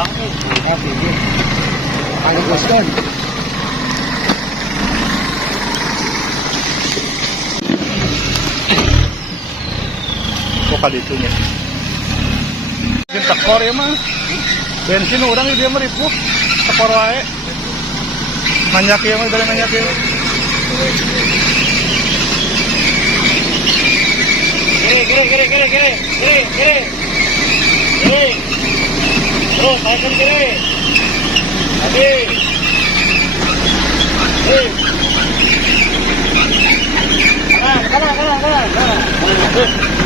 Okay. Sige. Ano gusto? Buka dito niya. Yung takor yung mga. Bensin, urang hindi yung maripo. Takor wae. Manyak yung mga, dali manyak yung. Kiri. Bro, pasang kiri. Habis. Kanan.